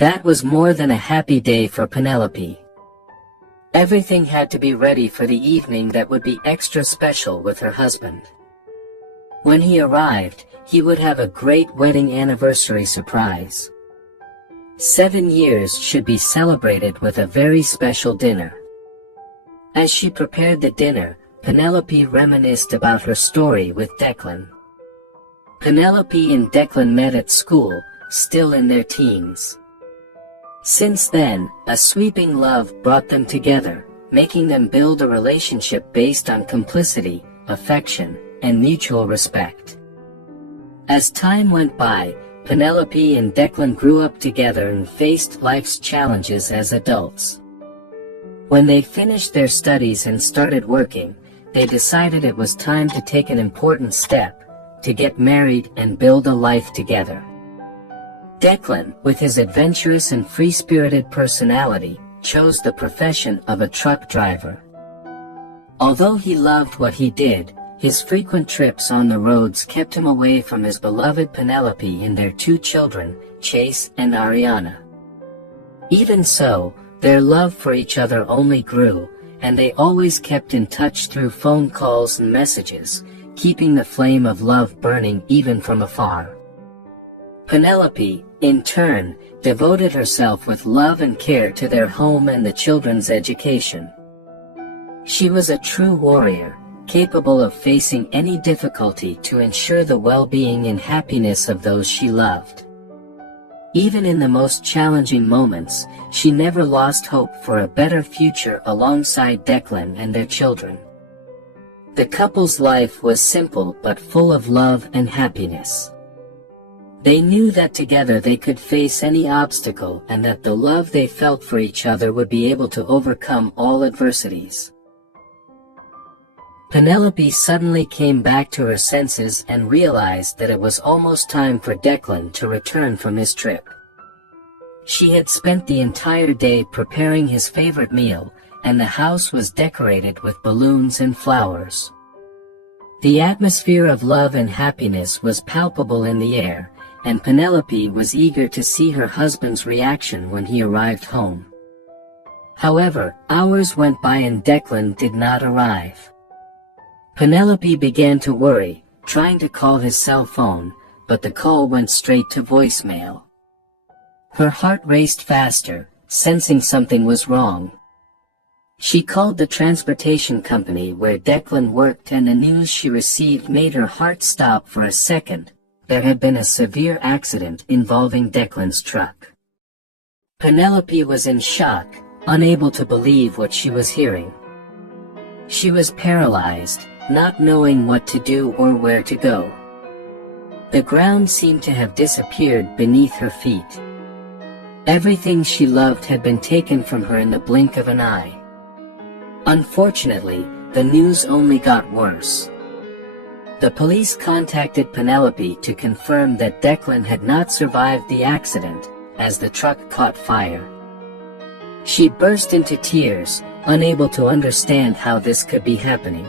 That was more than a happy day for Penelope. Everything had to be ready for the evening that would be extra special with her husband. When he arrived, he would have a great wedding anniversary surprise. 7 years should be celebrated with a very special dinner. As she prepared the dinner, Penelope reminisced about her story with Declan. Penelope and Declan met at school, still in their teens. Since then, a sweeping love brought them together, making them build a relationship based on complicity, affection, and mutual respect. As time went by, Penelope and Declan grew up together and faced life's challenges as adults. When they finished their studies and started working, they decided it was time to take an important step, to get married and build a life together. Declan, with his adventurous and free-spirited personality, chose the profession of a truck driver. Although he loved what he did, his frequent trips on the roads kept him away from his beloved Penelope and their 2 children, Chase and Ariana. Even so, their love for each other only grew, and they always kept in touch through phone calls and messages, keeping the flame of love burning even from afar. Penelope, in turn, devoted herself with love and care to their home and the children's education. She was a true warrior, capable of facing any difficulty to ensure the well-being and happiness of those she loved. Even in the most challenging moments, she never lost hope for a better future alongside Declan and their children. The couple's life was simple but full of love and happiness. They knew that together they could face any obstacle and that the love they felt for each other would be able to overcome all adversities. Penelope suddenly came back to her senses and realized that it was almost time for Declan to return from his trip. She had spent the entire day preparing his favorite meal, and the house was decorated with balloons and flowers. The atmosphere of love and happiness was palpable in the air, and Penelope was eager to see her husband's reaction when he arrived home. However, hours went by and Declan did not arrive. Penelope began to worry, trying to call his cell phone, but the call went straight to voicemail. Her heart raced faster, sensing something was wrong. She called the transportation company where Declan worked, and the news she received made her heart stop for a second. There had been a severe accident involving Declan's truck. Penelope was in shock, unable to believe what she was hearing. She was paralyzed, not knowing what to do or where to go. The ground seemed to have disappeared beneath her feet. Everything she loved had been taken from her in the blink of an eye. Unfortunately, the news only got worse. The police contacted Penelope to confirm that Declan had not survived the accident, as the truck caught fire. She burst into tears, unable to understand how this could be happening.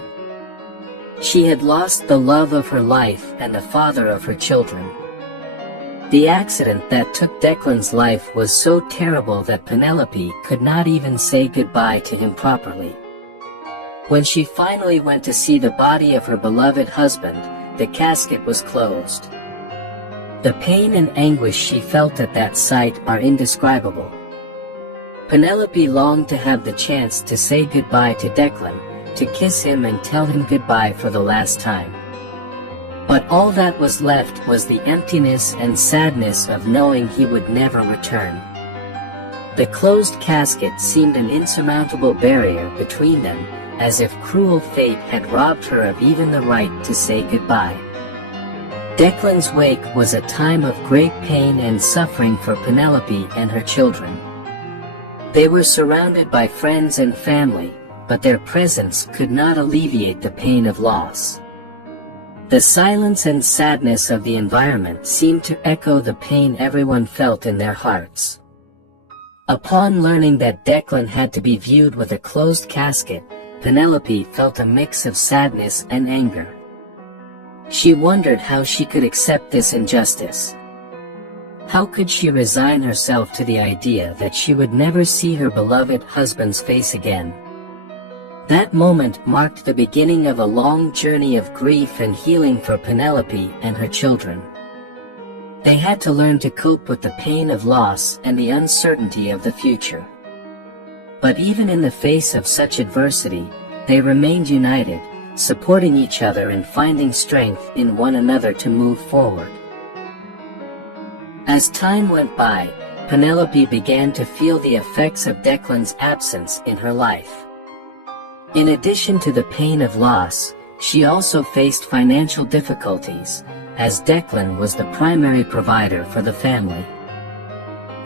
She had lost the love of her life and the father of her children. The accident that took Declan's life was so terrible that Penelope could not even say goodbye to him properly. When she finally went to see the body of her beloved husband, the casket was closed. The pain and anguish she felt at that sight are indescribable. Penelope longed to have the chance to say goodbye to Declan, to kiss him and tell him goodbye for the last time. But all that was left was the emptiness and sadness of knowing he would never return. The closed casket seemed an insurmountable barrier between them, as if cruel fate had robbed her of even the right to say goodbye. Declan's wake was a time of great pain and suffering for Penelope and her children. They were surrounded by friends and family, but their presence could not alleviate the pain of loss. The silence and sadness of the environment seemed to echo the pain everyone felt in their hearts. Upon learning that Declan had to be viewed with a closed casket, Penelope felt a mix of sadness and anger. She wondered how she could accept this injustice. How could she resign herself to the idea that she would never see her beloved husband's face again? That moment marked the beginning of a long journey of grief and healing for Penelope and her children. They had to learn to cope with the pain of loss and the uncertainty of the future. But even in the face of such adversity, they remained united, supporting each other and finding strength in one another to move forward. As time went by, Penelope began to feel the effects of Declan's absence in her life. In addition to the pain of loss, she also faced financial difficulties, as Declan was the primary provider for the family.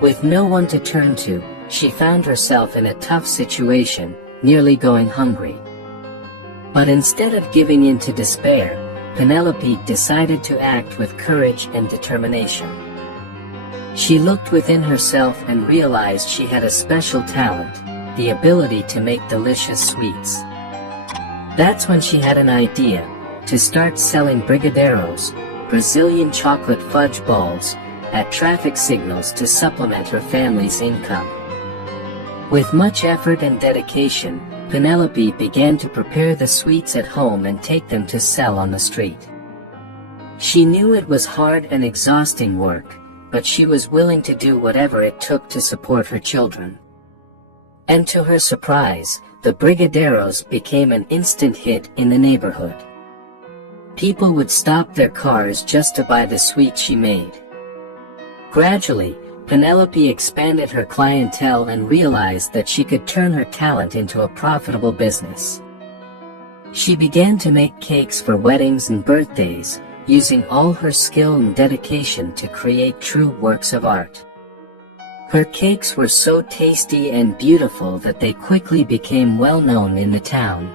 With no one to turn to, she found herself in a tough situation, nearly going hungry. But instead of giving in to despair, Penelope decided to act with courage and determination. She looked within herself and realized she had a special talent, the ability to make delicious sweets. That's when she had an idea, to start selling brigadeiros, Brazilian chocolate fudge balls, at traffic signals to supplement her family's income. With much effort and dedication, Penelope began to prepare the sweets at home and take them to sell on the street. She knew it was hard and exhausting work, but she was willing to do whatever it took to support her children. And to her surprise, the brigadeiros became an instant hit in the neighborhood. People would stop their cars just to buy the sweets she made. Gradually, Penelope expanded her clientele and realized that she could turn her talent into a profitable business. She began to make cakes for weddings and birthdays, using all her skill and dedication to create true works of art. Her cakes were so tasty and beautiful that they quickly became well known in the town.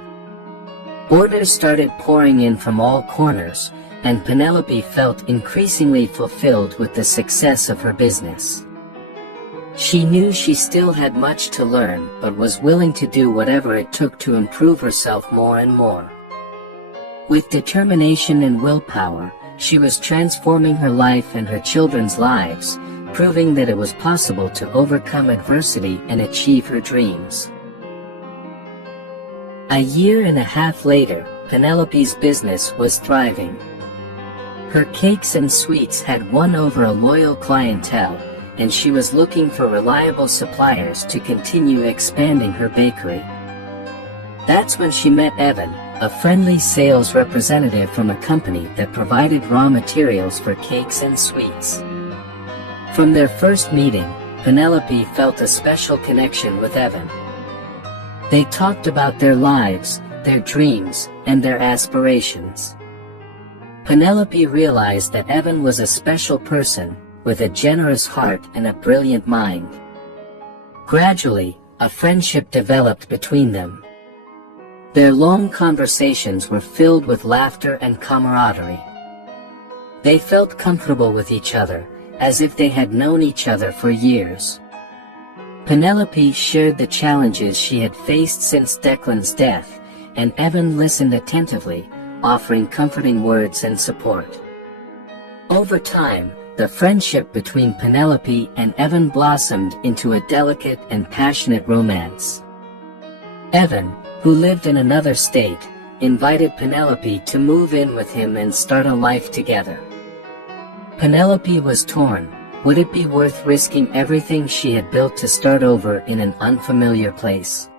Orders started pouring in from all corners, and Penelope felt increasingly fulfilled with the success of her business. She knew she still had much to learn, but was willing to do whatever it took to improve herself more and more. With determination and willpower, she was transforming her life and her children's lives, proving that it was possible to overcome adversity and achieve her dreams. A year and a half later, Penelope's business was thriving. Her cakes and sweets had won over a loyal clientele, and she was looking for reliable suppliers to continue expanding her bakery. That's when she met Evan, a friendly sales representative from a company that provided raw materials for cakes and sweets. From their first meeting, Penelope felt a special connection with Evan. They talked about their lives, their dreams, and their aspirations. Penelope realized that Evan was a special person, with a generous heart and a brilliant mind. Gradually, a friendship developed between them. Their long conversations were filled with laughter and camaraderie. They felt comfortable with each other, as if they had known each other for years. Penelope shared the challenges she had faced since Declan's death, and Evan listened attentively, offering comforting words and support. Over time, the friendship between Penelope and Evan blossomed into a delicate and passionate romance. Evan, who lived in another state, invited Penelope to move in with him and start a life together. Penelope was torn. Would it be worth risking everything she had built to start over in an unfamiliar place?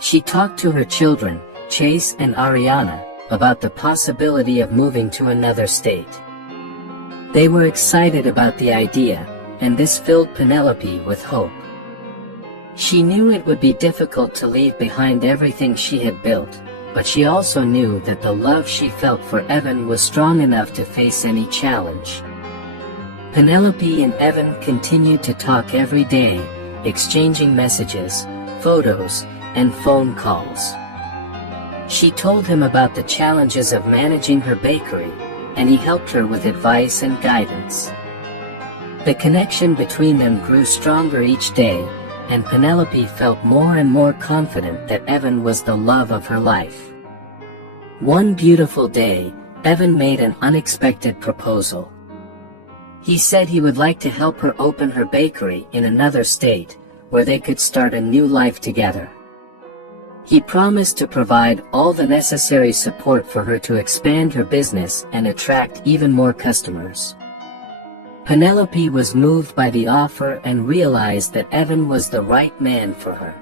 She talked to her children, Chase and Ariana, about the possibility of moving to another state. They were excited about the idea, and this filled Penelope with hope. She knew it would be difficult to leave behind everything she had built, but she also knew that the love she felt for Evan was strong enough to face any challenge. Penelope and Evan continued to talk every day, exchanging messages, photos, and phone calls. She told him about the challenges of managing her bakery, and he helped her with advice and guidance. The connection between them grew stronger each day, and Penelope felt more and more confident that Evan was the love of her life. One beautiful day, Evan made an unexpected proposal. He said he would like to help her open her bakery in another state, where they could start a new life together. He promised to provide all the necessary support for her to expand her business and attract even more customers. Penelope was moved by the offer and realized that Evan was the right man for her.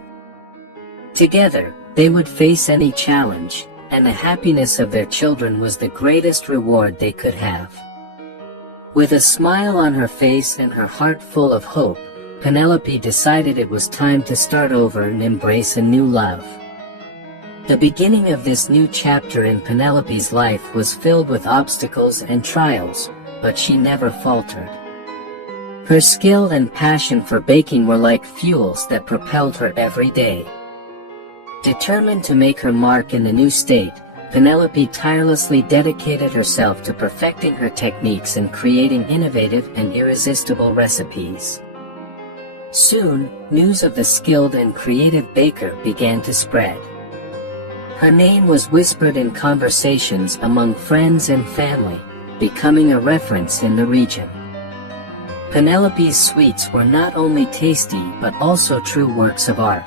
Together, they would face any challenge, and the happiness of their children was the greatest reward they could have. With a smile on her face and her heart full of hope, Penelope decided it was time to start over and embrace a new love. The beginning of this new chapter in Penelope's life was filled with obstacles and trials, but she never faltered. Her skill and passion for baking were like fuels that propelled her every day. Determined to make her mark in the new state, Penelope tirelessly dedicated herself to perfecting her techniques and creating innovative and irresistible recipes. Soon, news of the skilled and creative baker began to spread. Her name was whispered in conversations among friends and family, becoming a reference in the region. Penelope's sweets were not only tasty but also true works of art.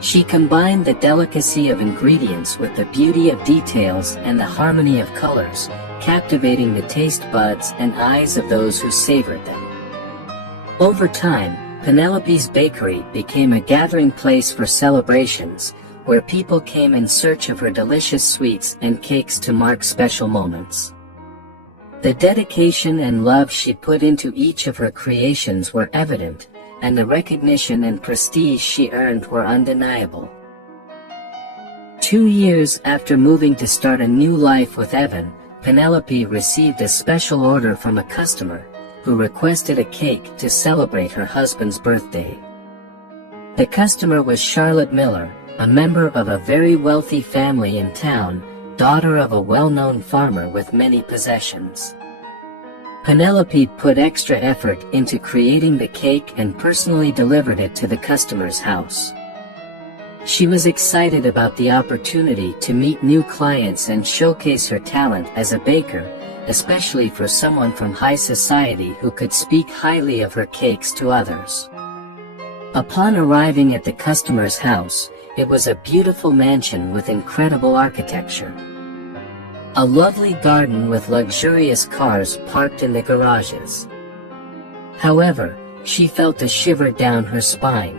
She combined the delicacy of ingredients with the beauty of details and the harmony of colors, captivating the taste buds and eyes of those who savored them. Over time, Penelope's bakery became a gathering place for celebrations, where people came in search of her delicious sweets and cakes to mark special moments. The dedication and love she put into each of her creations were evident, and the recognition and prestige she earned were undeniable. 2 years after moving to start a new life with Evan, Penelope received a special order from a customer, who requested a cake to celebrate her husband's birthday. The customer was Charlotte Miller, a member of a very wealthy family in town, daughter of a well-known farmer with many possessions. Penelope put extra effort into creating the cake and personally delivered it to the customer's house. She was excited about the opportunity to meet new clients and showcase her talent as a baker, especially for someone from high society who could speak highly of her cakes to others. Upon arriving at the customer's house, it was a beautiful mansion with incredible architecture. A lovely garden with luxurious cars parked in the garages. However, she felt a shiver down her spine.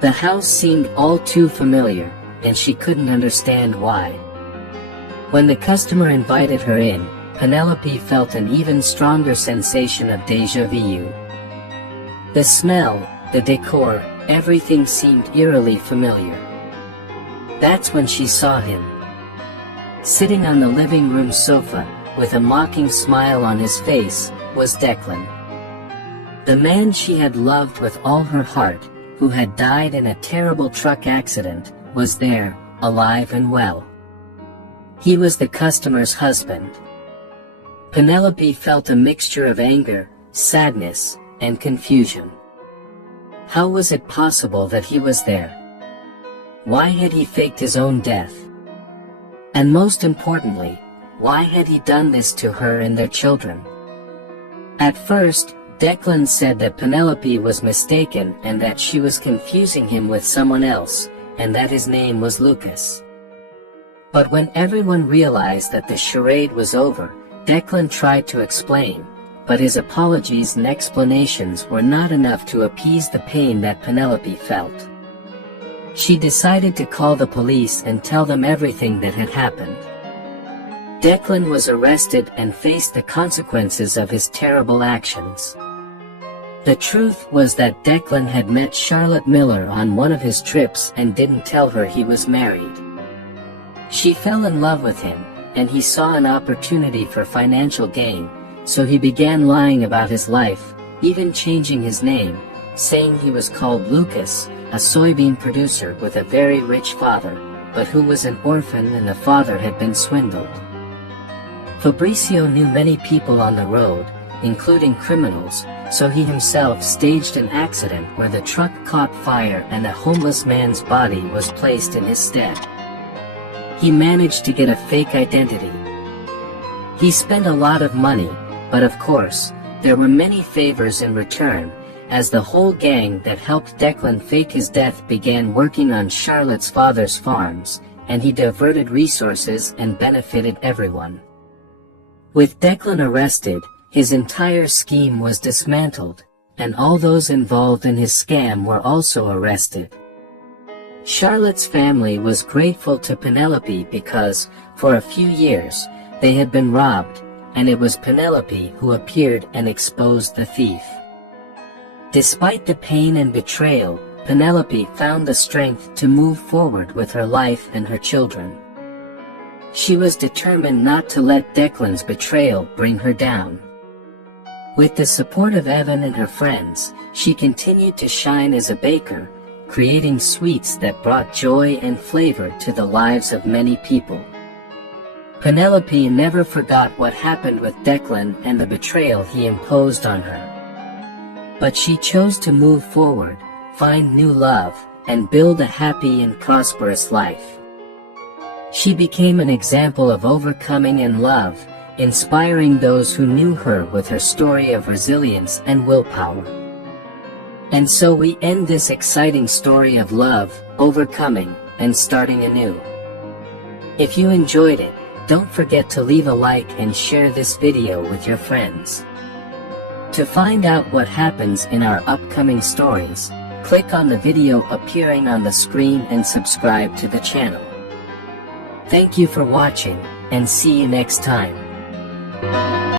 The house seemed all too familiar, and she couldn't understand why. When the customer invited her in, Penelope felt an even stronger sensation of déjà vu. The smell, the decor, everything seemed eerily familiar. That's when she saw him. Sitting on the living room sofa, with a mocking smile on his face, was Declan. The man she had loved with all her heart, who had died in a terrible truck accident, was there, alive and well. He was the customer's husband. Penelope felt a mixture of anger, sadness, and confusion. How was it possible that he was there? Why had he faked his own death? And most importantly, why had he done this to her and their children? At first, Declan said that Penelope was mistaken and that she was confusing him with someone else, and that his name was Lucas. But when everyone realized that the charade was over, Declan tried to explain, but his apologies and explanations were not enough to appease the pain that Penelope felt. She decided to call the police and tell them everything that had happened. Declan was arrested and faced the consequences of his terrible actions. The truth was that Declan had met Charlotte Miller on one of his trips and didn't tell her he was married. She fell in love with him, and he saw an opportunity for financial gain, so he began lying about his life, even changing his name, saying he was called Lucas, a soybean producer with a very rich father, but who was an orphan and the father had been swindled. Fabrizio knew many people on the road, including criminals, so he himself staged an accident where the truck caught fire and a homeless man's body was placed in his stead. He managed to get a fake identity. He spent a lot of money, but of course, there were many favors in return, as the whole gang that helped Declan fake his death began working on Charlotte's father's farms, and he diverted resources and benefited everyone. With Declan arrested, his entire scheme was dismantled, and all those involved in his scam were also arrested. Charlotte's family was grateful to Penelope because, for a few years, they had been robbed, and it was Penelope who appeared and exposed the thief. Despite the pain and betrayal, Penelope found the strength to move forward with her life and her children. She was determined not to let Declan's betrayal bring her down. With the support of Evan and her friends, she continued to shine as a baker, creating sweets that brought joy and flavor to the lives of many people. Penelope never forgot what happened with Declan and the betrayal he imposed on her. But she chose to move forward, find new love, and build a happy and prosperous life. She became an example of overcoming and love, inspiring those who knew her with her story of resilience and willpower. And so we end this exciting story of love, overcoming, and starting anew. If you enjoyed it, don't forget to leave a like and share this video with your friends. To find out what happens in our upcoming stories, click on the video appearing on the screen and subscribe to the channel. Thank you for watching, and see you next time.